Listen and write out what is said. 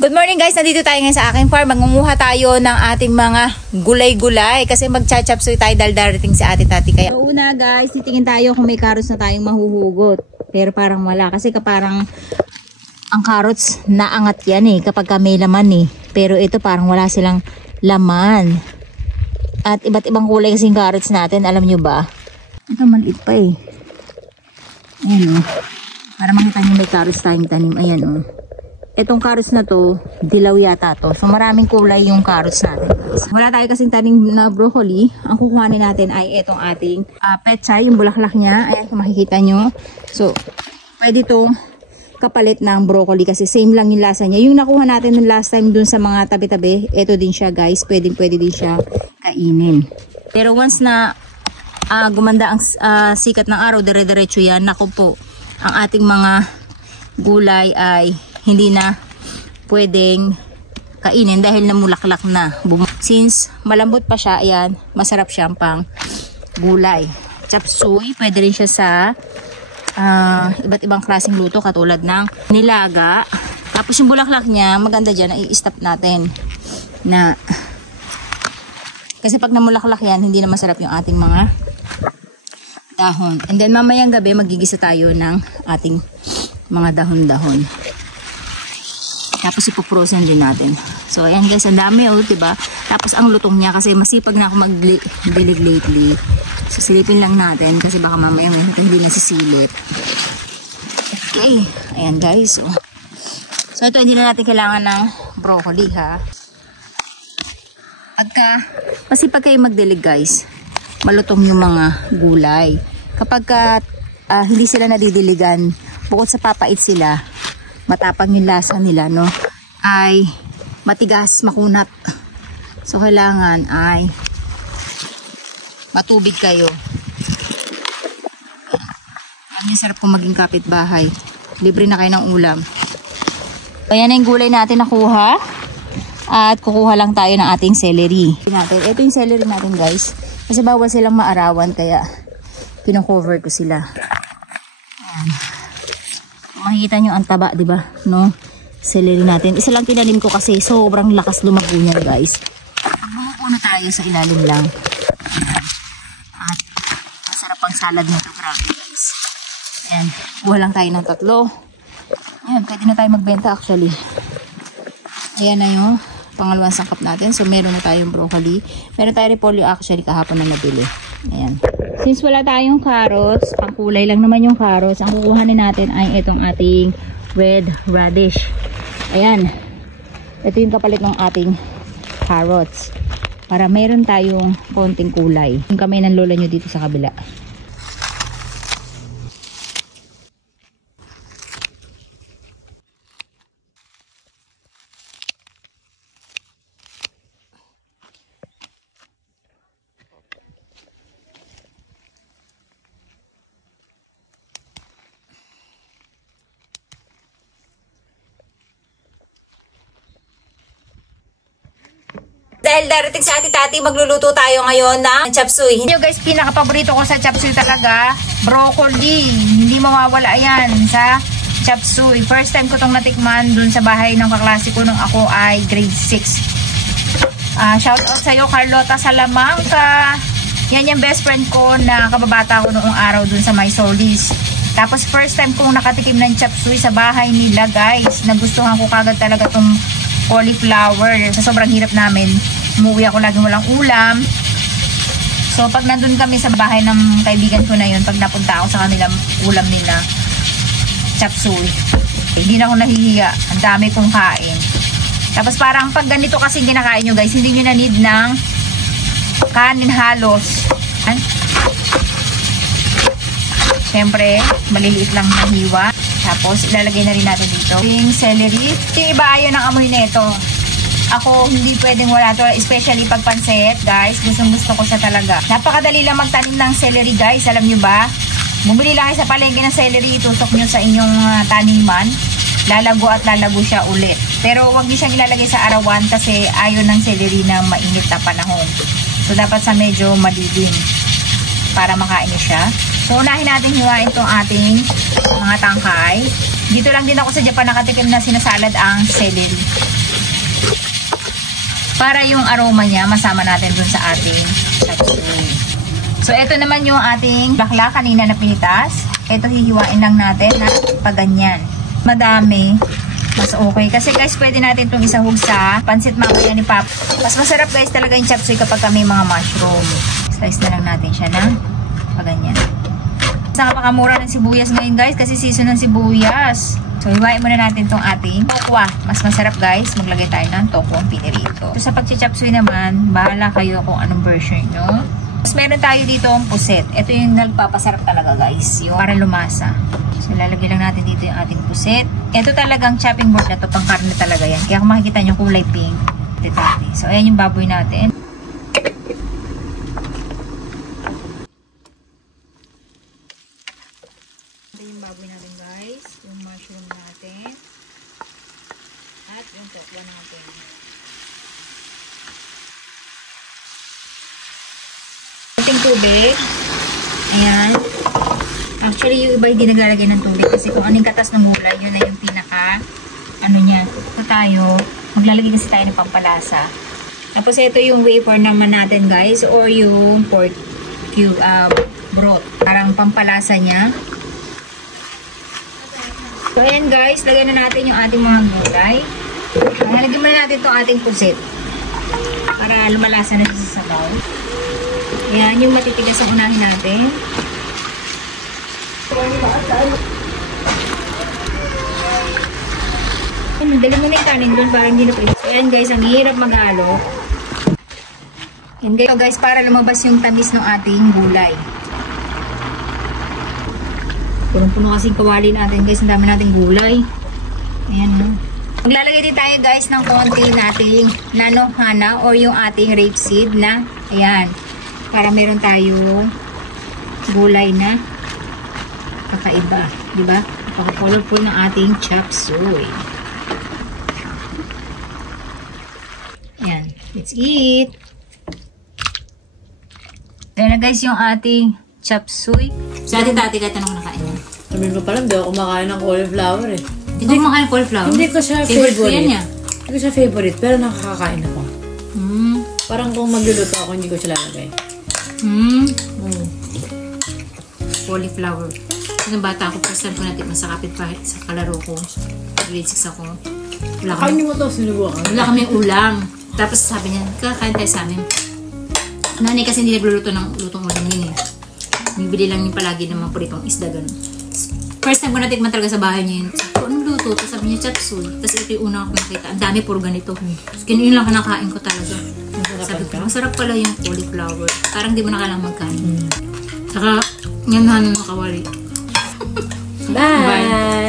Good morning guys, nandito tayo ngayon sa aking farm. Mangunguha tayo ng ating mga gulay-gulay kasi magcha-chapsuy tayo dahil darating si ate tati. Kaya una guys, titingin tayo kung may carrots na tayong mahuhugot. Pero parang wala kasi parang ang carrots naangat yan kapag may laman Pero ito parang wala silang laman. At iba't ibang kulay kasing carrots natin, alam nyo ba? Ito maliit pa Ayan Para makita nyo may carrots tayong tanim. Ayan Itong carrots na to, dilaw yata to. So maraming kulay yung carrots natin. Wala tayo kasing tanim na broccoli. Ang kukuhanin natin ay itong ating pechay, yung bulaklak niya. Ayan kung makikita nyo. So pwede itong kapalit ng broccoli kasi same lang yung lasa niya. Yung nakuha natin ng last time dun sa mga tabi-tabi, ito din siya guys. Pwede din siya kainin. Pero once na gumanda ang sikat ng araw, dire-diretso yan. Naku po, ang ating mga gulay ay hindi na pwedeng kainin dahil namulaklak na. Since malambot pa siya, ayan, masarap siyang pang gulay. Chapsuy, pwede rin siya sa iba't ibang klaseng luto katulad ng nilaga. Tapos yung bulaklak niya, maganda dyan, i-stop natin na kasi pag namulaklak yan, hindi na masarap yung ating mga dahon. And then mamayang gabi, magigisa tayo ng ating mga dahon-dahon. Tapos ipoprosen din natin. So ayan guys, ang dami diba? Tapos ang lutong niya kasi masipag na ako mag-dilig lately. So silipin lang natin kasi baka mamaya hindi nasisilip. Okay, ayan guys. So ito hindi na natin kailangan ng broccoli Pagka masipag kayo magdilig guys, malutong yung mga gulay. Kapag hindi sila nadidiligan, bukod sa papait sila, matapang yung lasa nila, ay matigas, makunat. So, kailangan ay matubig kayo. Ang sarap kung maging kapitbahay. Libre na kayo ng ulam. Ayan na yung gulay natin nakuha. At kukuha lang tayo ng ating celery. Ito yung celery natin guys. Kasi bawal silang maarawan, kaya kino-cover ko sila. Ayan. Makikita nyo ang taba, diba? Celery natin. Isa lang tinanim ko kasi sobrang lakas lumago niya, guys. Bumupuno tayo sa ilalim lang. At masarap ang salad nito, grabe, guys. Ayan. Buha lang tayo ng 3. Ayan, pwede na tayo magbenta actually. Ayan na yung pangalawang sangkap natin. So, meron na tayong broccoli. Meron tayong repolyo actually kahapon na nabili. Ayan. Since wala tayong carrots, ang kulay lang naman yung carrots, ang kukuhanin natin ay itong ating red radish. Ayan. Ito yung kapalit ng ating carrots. Para meron tayong konting kulay. Yung kamay ng lola nyo dito sa kabila. Dahil darating sa ate tati, magluluto tayo ngayon ng chapsuy. Hindi guys, pinaka-paborito ko sa chapsuy talaga, broccoli. Hindi mawawala yan sa chapsuy. First time ko itong natikman dun sa bahay ng kaklase ko nung ako ay grade 6. Shout out sa'yo, Carlota Salamanca. Yan yung best friend ko na kababata ko noong araw dun sa Solis. Tapos first time kong nakatikim ng chapsuy sa bahay nila guys. Nagustuhan ko kagad talaga itong cauliflower. Sa sobrang hirap namin, umuwi ako laging walang ulam. So pag nandun kami sa bahay ng kaibigan ko na yun, pag napunta ako sa kanilang ulam nila, chapsuy, hindi na ako nahihiya. Ang dami kong kain. Tapos parang pag ganito kasi kinakain nyo guys, hindi nyo na need ng kanin halos. Siyempre, maliliit lang na hiwa. Tapos, ilalagay na rin natin dito yung celery. Yung iba ayaw ng amoy nito. Ako, hindi pwedeng wala to. Especially pag pansit, guys. Gustong-gusto ko siya talaga. Napakadali lang magtanim ng celery, guys. Alam nyo ba? Bumili lang kayo sa palengke ng celery. Itusok nyo sa inyong taniman. Lalago at lalago siya ulit. Pero, huwag nyo siyang ilalagay sa arawan kasi ayaw ng celery na mainit na panahon. So, dapat sa medyo madilim para makain nyo siya. So, unahin natin hiwain itong ating mga tangkay. Dito lang din ako sa Japan nakatikim na sinasalad ang celery. Para yung aroma niya, masama natin dun sa ating chop suey. So, ito naman yung ating bakla kanina na pinitas. Ito hihiwain lang natin na paganyan. Madami. Mas okay. Kasi guys, pwede natin itong isahog sa pansit mamaya ni Papa. Mas masarap guys talaga yung chop suey kapag may mga mushroom. Slice na lang natin siya na paganyan. Napakamura ng sibuyas ngayon guys kasi season ng sibuyas. So, hiwain muna natin itong ating tokwa. Mas masarap guys, maglagay tayo ng tokwang pinirito. So, sa pag-chop suey naman, bahala kayo kung anong version nyo. Tapos, meron tayo dito ang puset. Ito yung nagpapasarap talaga guys, yung para lumasa. So, lalagay lang natin dito yung ating puset. Ito talagang chopping board na to, pang karne talaga yan. Kaya kung makikita nyo kulay pink. So, ayan yung baboy natin. Baboy natin guys, yung mushroom natin at yung tokwa natin. Ating tubig, ayan. Actually yung iba hindi naglalagay ng tubig kasi kung anong katas ng gulay, yun na yung pinaka ano niya. So tayo, maglalagay kasi tayo ng pampalasa. Tapos ito yung wafer naman natin guys, or yung pork cube, broth, parang pampalasa niya. So, ayan guys, lagyan na natin yung ating mga gulay. Lagyan muna natin itong ating pusit para lumalasa na sa sabaw. Ayan, yung matitigas ang unahin natin. Dali mo na yung kanin doon para hindi na-press. Ayan guys, ang hirap maghalo. Ayan guys, para lumabas yung tamis ng ating gulay. Punong-puno kasing kawali natin guys. Ang dami nating gulay. Ayan no. Maglalagay din tayo guys ng konti nating nanohana or yung ating rapeseed na. Ayan. Para meron tayo gulay na kakaiba. Diba? Napaka-colorful ng ating chop suey. Ayan. Let's eat. Ayan na guys yung ating chop suey. Sa ating tati kahit anong nakain niya. Sabihin ko pala, hindi ako kumakain ng cauliflower eh. Hindi ko kumakain ng cauliflower? Hindi ko siya favorite. Hindi ko siya favorite, pero nakakakain ako. Parang kung magluluto ako, hindi ko siya lalagay. Cauliflower. Nung bata ako, first time ko natin sa kapitbahay, sa kalaro ko. Grade 6 ako. Kain mo to, sinubukan. Wala kami ulam. Tapos sabi niya, kakain tayo sa amin. Nanay kasi hindi nagluluto ng lutong ulam yun eh. Bibili lang yung palagi ng mga puritong isda ganun. First time ko natikman talaga sa bahay niya yun. So, anong luto? Tapos sabi niya, chop suey. Tapos ito yung una ko nakita. Ang dami puro ganito. Tapos yun lang kinakain ko talaga. Sabi ko, masarap pala yung cauliflower. Parang di mo na kailangang magkain. Saka, yan na nakawali. Bye!